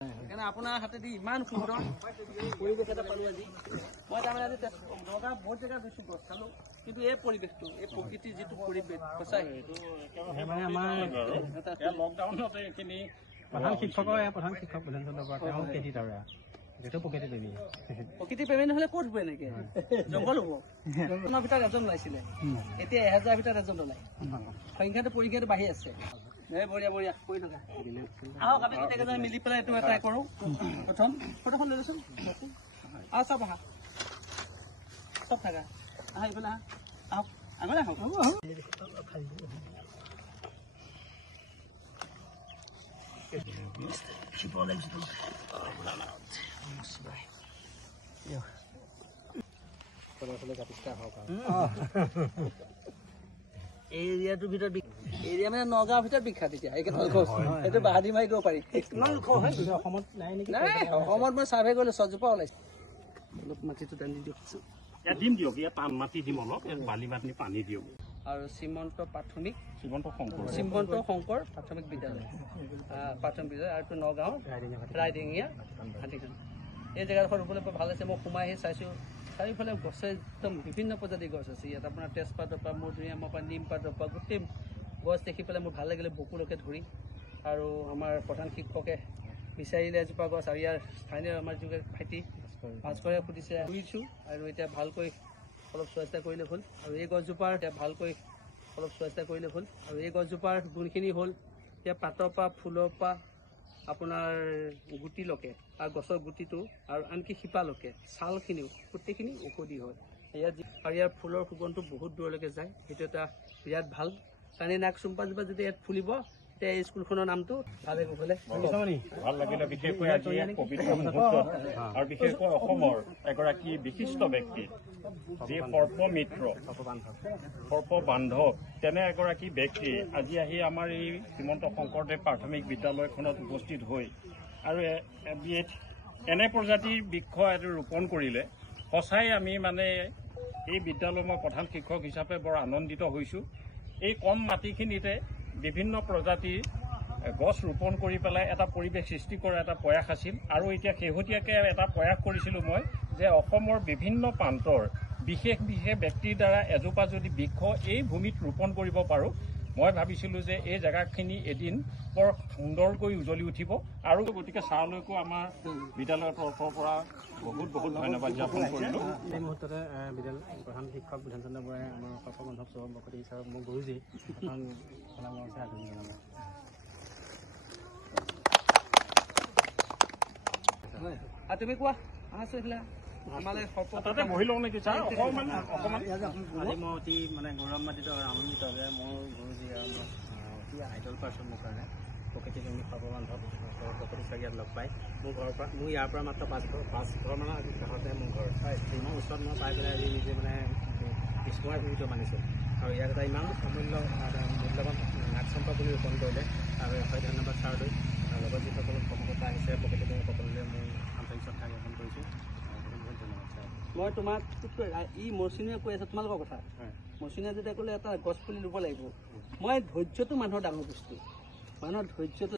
সেইকাৰণে আপোনাৰ হাতেদি ইমান সুন্দৰ পৰিৱেশ এটা পালোঁ আজি। মই তাৰমানে আজি নগাঁও বহুত জেগা গৈছোঁ, গছ চালোঁ, কিন্তু এই পৰিৱেশটো, এই প্ৰকৃতিৰ যিটো পৰিৱেশ সঁচাই মানে আমাৰ লকডাউনতে এইখিনি প্ৰধান শিক্ষক বুধেনচন্দ্ৰ বৰা তেওঁ খেতিত আৰু যিটো প্ৰকৃতি প্ৰেমী। প্ৰকৃতি প্ৰেমী নহ'লে ক'ত হ'ব এনেকৈ জংঘল হ'ব। আপোনাৰ ভিতৰত এজন ওলাইছিলে, এতিয়া 1000 ভিতৰত এজন ওলাই, সংখ্যাটো বাঢ়ি আছে। বঢ়িয়া বঢ়িয়া কৰি থকা আহক, আমি গোটেইকেইজনে মিলি পেলাই এইটো এটা কৰোঁ। প্ৰথম ফটোখন লৈ লৈচোন, আহ চব আহা, চব থাকা, আহা এইফালে আহা, আহক আগলৈ আহক। এৰিয়াটোৰ ভিতৰত এৰিয়া মানে নগাঁৱৰ ভিতৰত বিখ্যাত। এতিয়া এইটো বাহাদুৰি মাৰি দিব পাৰি। অসমত নাই নেকি? নাই, অসমত মই চাৰ্ভে কৰিলোঁ, 6জোপা ওলাইছে। অলপ মাটিটো দানি দিয়কচোন। দিম দিয়ক, ইয়াত মাটি দিম অলপ, বালি মাটি পানী দিয়ক। আৰু শ্ৰীমন্ত শংকৰ প্ৰাথমিক বিদ্যালয়, আৰু নগাঁও ৰাইডিঙীয়া হাতীখন। এই জেগাডোখৰ ৰুবলৈ ভাল আছে। মই সোমাই আহি চাইছোঁ, চাৰিওফালে গছে একদম বিভিন্ন প্ৰজাতিৰ গছ আছে। ইয়াত আপোনাৰ তেজপাতৰ পৰা মধুৰিআমৰ পৰা নিমপাতৰ পৰা গোটেই গছ দেখি পেলাই মোৰ ভাল লাগিলে বকুলকে ধৰি। আৰু আমাৰ প্ৰধান শিক্ষকে বিচাৰিলে এজোপা গছ, আৰু ইয়াৰ স্থানীয় আমাৰ যিবিলাক ভাইটি ভাস্কৰে সুধিছে, ৰুইছোঁ আৰু এতিয়া ভালকৈ অলপ চোৱা চিতা কৰিলে হ'ল। আৰু এই গছজোপাৰ গুণখিনি হ'ল, এতিয়া পাতৰ পৰা ফুলৰ পৰা আপোনাৰ গুটিলৈকে, আৰু গছৰ গুটিটো আৰু আনকি শিপালৈকে ছালখিনিও গোটেইখিনি ঔষধি হয়। আৰু ইয়াৰ ফুলৰ সুগন্ধটো বহুত দূৰলৈকে যায়। সেইটো এটা বিৰাট ভাল। কাৰণ নাক চুম্পাজোপা যদি ইয়াত ফুলিব, তেতিয়া এই স্কুলখনৰ নামটো ভালে কুশলে ভাল লাগিলে। বিশেষকৈ আজি পবিত্ৰ মুহূৰ্তত, আৰু বিশেষকৈ অসমৰ এগৰাকী বিশিষ্ট ব্যক্তি, যি সৰ্প বান্ধৱ, তেনে এগৰাকী ব্যক্তি আজি আহি আমাৰ এই শ্ৰীমন্ত শংকৰদেৱ প্ৰাথমিক বিদ্যালয়খনত উপস্থিত হৈ আৰু এনে প্ৰজাতিৰ বৃক্ষ এইটো ৰোপণ কৰিলে সঁচাই আমি মানে এই বিদ্যালয়ৰ মই প্ৰধান শিক্ষক হিচাপে বৰ আনন্দিত হৈছোঁ। এই কম মাটিখিনিতে বিভিন্ন প্ৰজাতিৰ গছ ৰোপণ কৰি পেলাই এটা পৰিৱেশ সৃষ্টি কৰাৰ এটা প্ৰয়াস আছিল। আৰু এতিয়া শেহতীয়াকৈ এটা প্ৰয়াস কৰিছিলোঁ মই, যে অসমৰ বিভিন্ন প্ৰান্তৰ বিশেষ ব্যক্তিৰ দ্বাৰা এজোপা যদি বৃক্ষ এই ভূমিত ৰোপণ কৰিব পাৰোঁ, মই ভাবিছিলোঁ যে এই জেগাখিনি এদিন বৰ সুন্দৰকৈ উজ্বলি উঠিব। আৰু গতিকে ছাৰলৈকো আমাৰ বিদ্যালয়ৰ তৰফৰ পৰা বহুত বহুত ধন্যবাদ জ্ঞাপন কৰিলোঁ। এই মুহূৰ্ততে প্ৰধান শিক্ষক বুধেনচন্দ্ৰ বৰাই আমাৰ সৰ্প বান্ধৱ সভাপতি হিচাপে মোৰ গুৰুজী আৰু তুমি কোৱা, আহাচোন এইফালে তাতে বহি লওঁ নেকি ছাৰ? অকণমান আজি মই অতি গৌৰৱান্বিত আৰু আনন্দিত যে মোৰ গুৰুজী আৰু অতি আইডল পাৰ্চন মোৰ কাৰণে, প্ৰকৃতিপ্ৰেমী সৰ্ববান্ধৱ প্ৰকৃতি চাগিয়াত লগ পাই মোৰ ইয়াৰ পৰা মাত্ৰ 5 ঘৰ মানৰ কাষতে মোৰ ঘৰ। ইমান ওচৰত মই পাই পেলাই আজি নিজে বিস্ময় ভূমিত মানিছোঁ। আৰু ইয়াত এটা ইমান মূল্যৱান নাগচম্পা বুলি ৰোপণ কৰিলে, আৰু ধন্যবাদ ছাৰলৈ। আৰু লগত যিসকল কৰ্মকৰ্তা আহিছে, প্ৰকৃতিপ্ৰেমী সকলোৱে মোৰ আন্তৰিক শ্ৰদ্ধা জ্ঞাপন কৰিছোঁ। মই তোমাক মৌচিনীয়ে কৈ আছে তোমালোকৰ কথা। মৌচিনীয়ে যেতিয়া ক'লে এটা গছ পুলি ৰুব লাগিব, মই ধৈৰ্যটো মানুহৰ ডাঙৰ বস্তু, মানুহৰ ধৈৰ্যটো